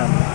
সামনে